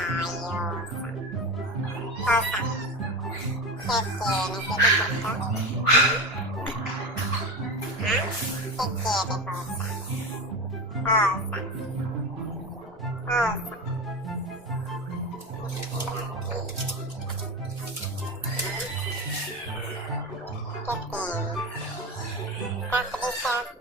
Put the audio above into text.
noiosa. Cosa? Che tieni? Sei tutto? Che chiede cosa? Cosa? Cosa? Che tieni? Cosa dice?